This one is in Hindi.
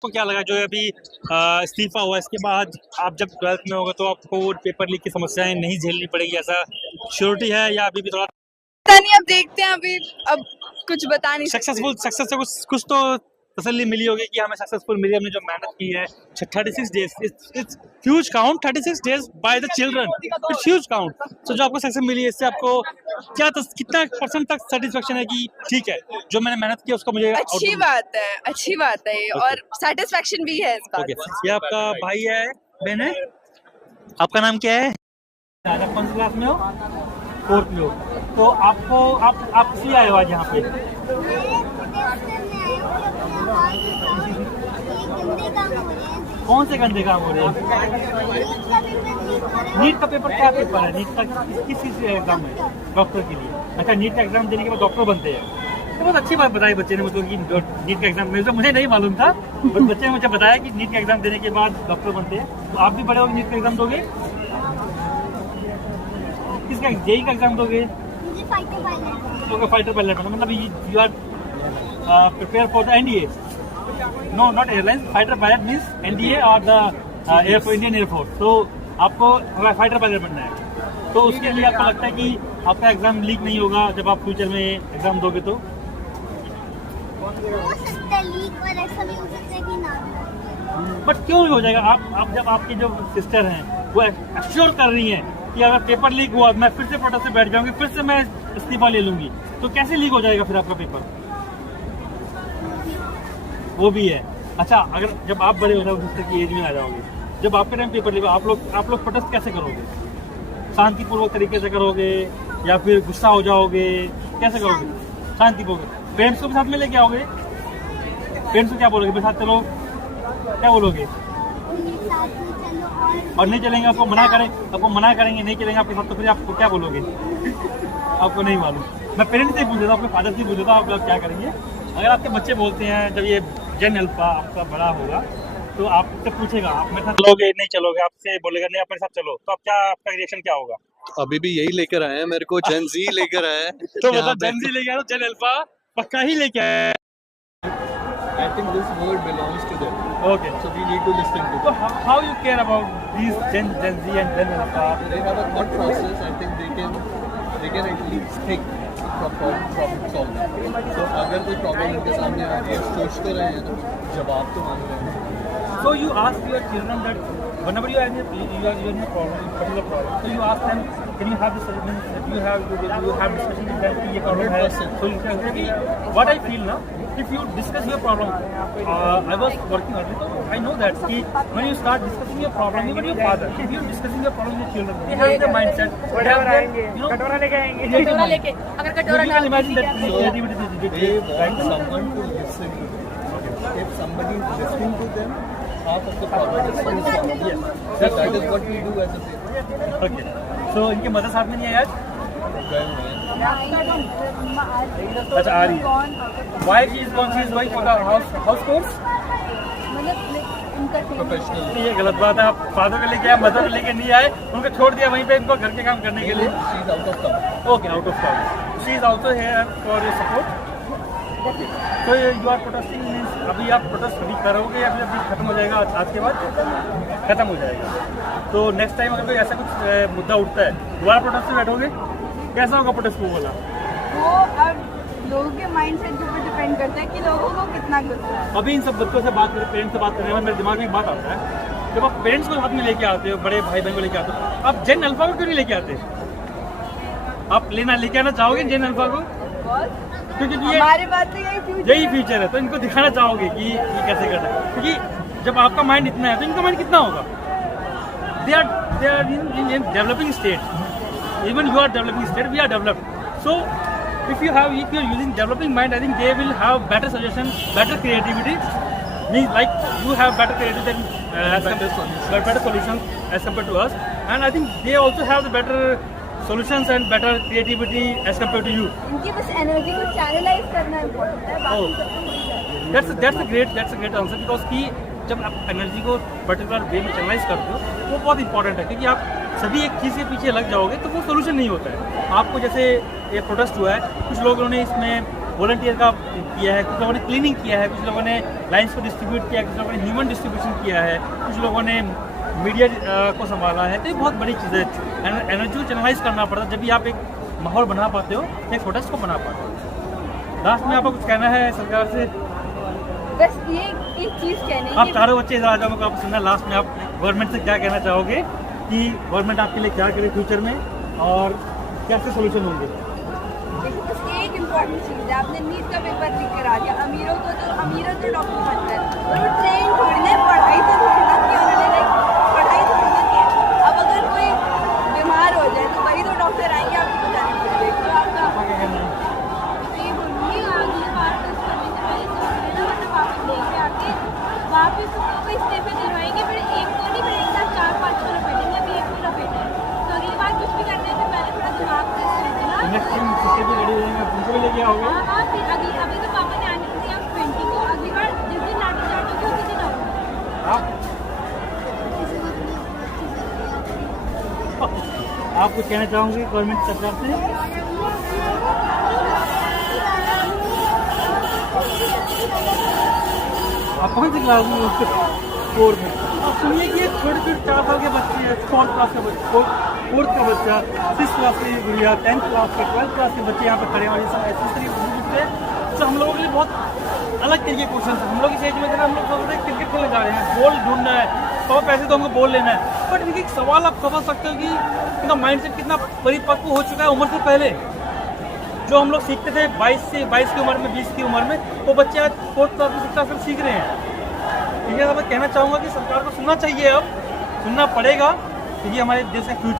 आपको क्या लगा जो अभी इस्तीफा हुआ इसके बाद आप जब 12th में होगा तो आपको पेपर लीक की समस्याएं नहीं झेलनी पड़ेगी, ऐसा श्योरिटी है या अभी भी थोड़ा पता नहीं, अब देखते हैं। अभी अब कुछ बता नहीं सक्सेस से कुछ तो तसल्ली मिली होगी कि हमें सक्सेसफुल मिली, हमने जो मेहनत की है 36 days, it's huge count, 36 days by the children, it's huge count. तो जो आपको सक्सेस मिली है इससे आपको कितना परसेंट तक सेटिस्फेक्शन है कि ठीक है जो मैंने मेहनत की उसको मुझे अच्छी बात है ये। और सेटिस्फेक्शन भी है इस बात ओके। ये आपका भाई है, बहन है, आपका नाम क्या है? आप कौन सी क्लास में हो? 4th में हो। तो आपको आप किसी आए हो आज यहाँ पे? कौन से गंदे काम हो रहे हैं? नीट का पेपर क्या पेपर है? नीट का किस चीज का एग्जाम है? डॉक्टर के लिए। अच्छा, नीट का एग्जाम देने के बाद डॉक्टर बनते हैं। तो बहुत अच्छी बात बताई बच्चे ने मुझे कि नीट का एग्जाम मुझे नहीं मालूम था, बट बच्चे ने मुझे बताया कि नीट का एग्जाम देने के बाद डॉक्टर बनते हैं। तो आप भी बड़े होगे नीट का एग्जाम दोगे? किसका जेई का एग्जाम दोगे? तो फाइटर पायलट मतलब you are prepare for the NDA? No, not airlines, fighter pilot means NDA और द इंडियन एयरफोर्स। तो आपको फाइटर पायलट बनना है, तो उसके लिए आपको लगता है कि आपका एग्जाम लीक नहीं होगा जब आप फ्यूचर में एग्जाम दोगे? तो बट क्यों हो जाएगा? आप जब आपकी जो सिस्टर हैं वो एश्योर कर रही हैं कि अगर पेपर लीक हुआ मैं फिर से प्रोटेस्ट से बैठ जाऊंगी, फिर से मैं इस्तीफा ले लूंगी, तो कैसे लीक हो जाएगा फिर आपका पेपर? वो भी है। अच्छा, अगर जब आप बड़े हो जाओगे, सिस्टर की एज में आ जाओगे, जब आपके टाइम पेपर लीक, आप लोग प्रोटेस्ट कैसे करोगे? शांतिपूर्वक तरीके से करोगे या फिर गुस्सा हो जाओगे? कैसे करोगे? शांतिपूर्वक। पेरेंट्स को भी साथ में लेके आओगे? पेरेंट्स को क्या बोलोगे? मेरे साथ चलो, क्या बोलोगे? और नहीं चलेंगे, आपको मना करेंगे नहीं चलेंगे आपके साथ, तो फिर आपको क्या बोलोगे? आपको नहीं मालूम। मैं पेरेंट्स से पूछ रहा था, आपके फादर से पूछ रहा था, आप लोग क्या करेंगे अगर आपके बच्चे बोलते हैं जब ये जेन अल्फा आपका बड़ा होगा तो आपसे पूछेगा आप मेरे साथ चलोगे नहीं चलोगे, आपसे बोलेगा नहीं आप मेरे साथ चलो, तो आपका रिएक्शन क्या होगा? अभी भी यही लेकर आए हैं, मेरे को जेन जी लेकर आए हैं। तो मतलब जेन जी लेके आए, जेन अल्फा पक्का ही लेके आए। I think this word belongs to them. Okay. So we need to listen to So them. how you care about these Gen Z and Gen Alpha? They have a thought process. I think they can at least think from problem solving. So अगर कोई प्रॉब्लम उनके सामने आ रही है, सोच तो रहे हैं ना, जवाब तो मांग रहे हैं। So you ask your children that whenever you are in a particular problem, so you ask them, can you have this solution? You have discussion with them कि ये problem है, solution है। What I feel now, if you discuss your problem, I was working on it, so I know that कि when you start discussing your problem, even your father, if you discussing your problem with children, they have the mindset, they have the, you know, कटोरा लेके आएंगे, कटोरा लेके अगर कटोरा you can imagine that creativity They want someone to listen to them. If somebody is listening to them, half of the problem is solved. Yes. So that is what we do as a parent. Okay. So इनके मदर साथ में नहीं है आज? अच्छा, आ रही है। Why she is gone? She is going for the house course? Professional. ये गलत बात है। आप फादर को लेके आए, मदर को लेके नहीं आए, उनको छोड़ दिया वहीं पे इनको घर के काम करने के लिए। She is out of town. Okay, out of town. She is also here for your support. Okay. So you are protesting means अभी आप प्रोटेस्ट अभी करोगे या फिर अभी खत्म हो जाएगा? आज के बाद खत्म हो जाएगा। तो नेक्स्ट टाइम अगर कोई ऐसा कुछ मुद्दा उठता है, दोबारा प्रोटेस्ट में बैठोगे? कैसा होगा प्रोटेस्ट को बोला? वो अब लोगों के माइंडसेट के ऊपर डिपेंड करता है कि लोगों को कितना गुस्सा है। अभी इन सब बच्चों से बात करें, पेरेंट्स से बात करने में मेरे दिमाग में एक बात आता है, जब आप पेरेंट्स को साथ में लेके आते हो, बड़े भाई बहन को लेके आते हो, आप जेन अल्फा को क्यों नहीं लेके आते? आप लेके आना चाहोगे जेन अल्फा को? क्योंकि हमारे बात तो यही फ्यूचर है, तो इनको दिखाना चाहोगे कि ये कैसे करना है, क्योंकि जब आपका माइंड इतना है तो इनका माइंड कितना होगा? They are in developing state, even you are developing state, we are developed. So if you are using developing mind, I think they will have better suggestion, better creativity, means like you have better creativity than better solutions as compared to us, and I think they also have the better solutions and better creativity as compared to you. इनकी बस एनर्जी को चैनलाइज करना इम्पोर्टेंट है, बाकी सब कुछ हो जाएगा। that's a great answer, because कि जब आप एनर्जी को पर्टिकुलर वे में चैनलाइज करते हो वो बहुत इंपॉर्टेंट है, क्योंकि आप सभी एक चीज़ के पीछे लग जाओगे तो वो सोल्यूशन नहीं होता है। आपको जैसे ये प्रोटेस्ट हुआ है, कुछ लोगों ने इसमें वॉलंटियर का किया है, कुछ लोगों ने क्लीनिंग किया है, कुछ लोगों ने लाइन्स को डिस्ट्रीब्यूट किया है, कुछ लोगों ने ह्यूमन डिस्ट्रीब्यूशन किया है, कुछ लोगों ने मीडिया को संभाला है। तो ये बहुत बड़ी चीज़ है। एनर्जी को चैनलाइज करना पड़ता है, जब भी आप एक माहौल बना पाते हो, एक प्रोटेस्ट को बना पाते हो। लास्ट में आपको कुछ कहना है सरकार से? बस ये एक चीज़ कहने आप की, चारों बच्चे इधर आ जाओ, मेरे को आपको सुनना। लास्ट में आप गवर्नमेंट से क्या कहना चाहोगे कि गवर्नमेंट आपके लिए क्या करे फ्यूचर में और कैसे सोल्यूशन होंगे? देखो बस एक इम्पॉर्टेंट चीज़ है, आपने नीट का पेपर लिख कर आ दिया। अमीरों तो डॉक्टर बनता है, और वो ट्रेन थोड़ी ना, पढ़ाई तो थोड़ी ना की उन्होंने, पढ़ाई थोड़ी ना की। अब अगर कोई बीमार हो जाए तो वही तो डॉक्टर आएंगे आपको बताने के लिए। तो आपका आपका क्या कहना है? वापस उसको इस्तीफे दिलवाएंगे, फिर एक तो नहीं, फिर एक साथ 4-5 को लपेटेंगे। अभी एक को लपेटा है, तो अगली बार कुछ भी करने से पहले थोड़ा दिमाग से सोचना। नेक्स्ट टाइम सिस्टम भी रेडी रहेंगे, उनको भी लेके आओगे? हाँ हाँ, फिर अभी तो पापा ने आने दिया 20 को, अगली बार जिस दिन लाठी चार्ज होगी उसी दिन आऊँगी। आप कुछ कहना चाहोगे गवर्नमेंट सरकार से? आप कौन सी क्लास में? फोर्थ में। आप सुनिए कि छोटे छोटे 4 साल के बच्चे हैं, 4th क्लास का बच्चा, 4th का बच्चा, 6th क्लास की गुड़िया, 10th क्लास के, 12th क्लास के बच्चे यहाँ पे खड़े हैं। और ये सब ऐसे तरीके से तो हम लोगों के लिए बहुत अलग तरीके के क्वेश्चन है। हम लोग इस एज में जरा हम लोग सोच रहे हैं क्रिकेट खेलने जा रहे हैं, बॉल ढूंढना है, 100 पैसे तो हमको बॉल लेना है। बट इनके एक सवाल आप समझ सकते हो कि इनका माइंडसेट कितना परिपक्व हो चुका है उम्र से पहले। जो हम लोग सीखते थे 22 की उम्र में, 20 की उम्र में, वो बच्चे आज 4th क्लास में, 6th क्लास में सीख रहे हैं। ठीक है, मैं कहना चाहूँगा कि सरकार को सुनना चाहिए, अब सुनना पड़ेगा, क्योंकि हमारे देश का फ्यूचर